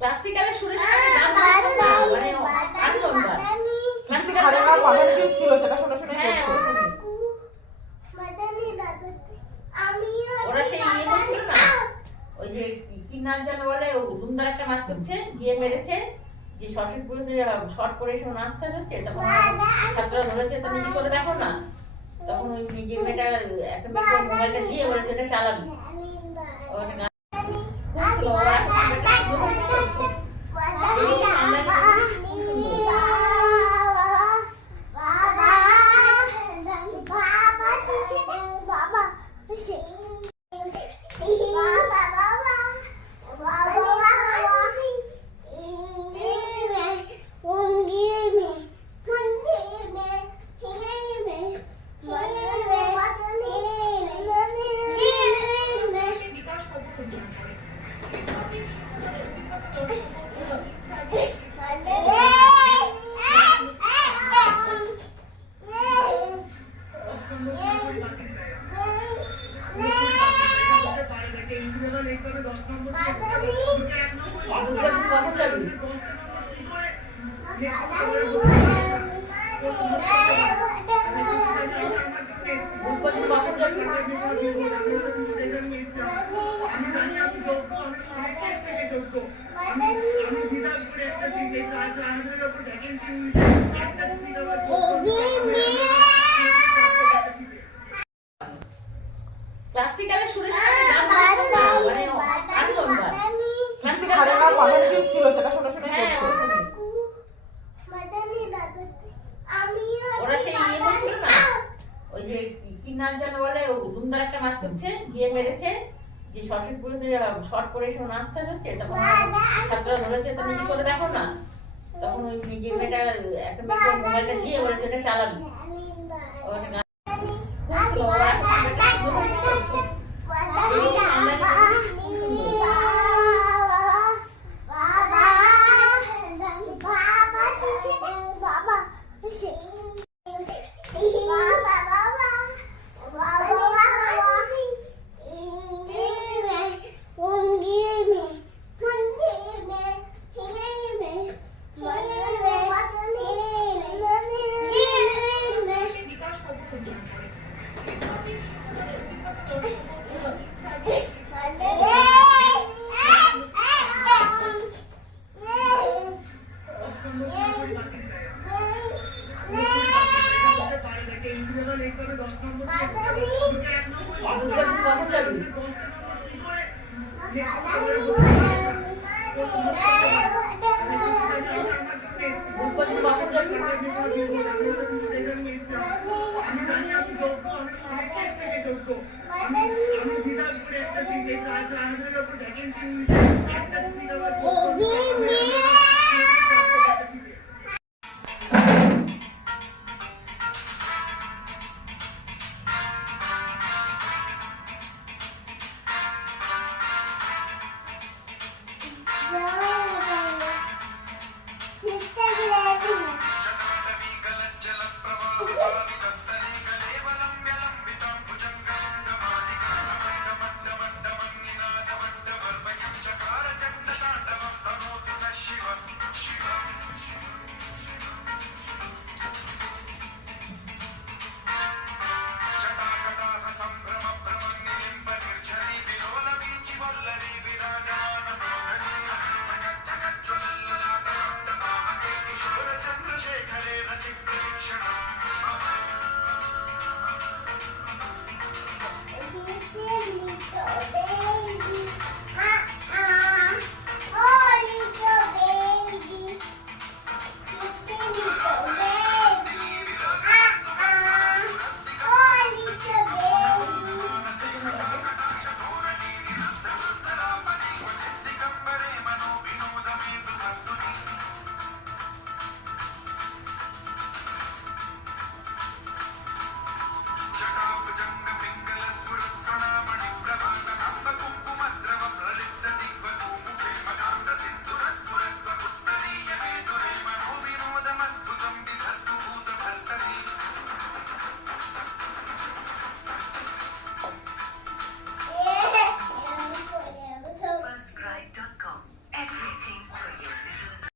ক্লাসিক্যালের সুরের সাথে গান বাজতো না, মানে আনন্দদার। ঘরে আমার বাঁধানো কেউ ছিল, সেটা শুনে শুনে হ্যাঁ, করছে। ওরা সেই করছিল না, ওই যে কি নাচ যেন বলে, ধুমধার একটা নাচ করছে, গিয়ে মেরেছে, যে সরস্বতী পুজোতে শর্ট করে এসে নাচটা হচ্ছে, তখন ছাত্ররা ধরেছে, তুমি কি করে দেখো না, তখন ওই যে মেয়েটা একটা মেয়েকে মোবাইলটা দিয়ে বলে যেটা চালাবি, ওটা গান খুব ছিল, ওরা ক্লাসিক্যালের সুরের সাথে গান বাজতো না, মানে আনন্দদার। ঘরে আমার বাঁধানো কেউ ছিল, সেটা শুনে শুনে হ্যাঁ, করছে। ওরা সেই করছিল না, ওই যে কি নাচ যেন বলে, ধুমধার একটা নাচ করছে, গিয়ে মেরেছে, যে সরস্বতী পুজোতে শর্ট করে এসে নাচটা হচ্ছে, তখন ছাত্ররা ধরেছে, তুমি কি করে দেখো না, তখন ওই যে মেয়েটা একটা মেয়েকে মোবাইলটা দিয়ে বলে যেটা চালাবি, ওটা গান খুব ছিল, ওরা Yeah.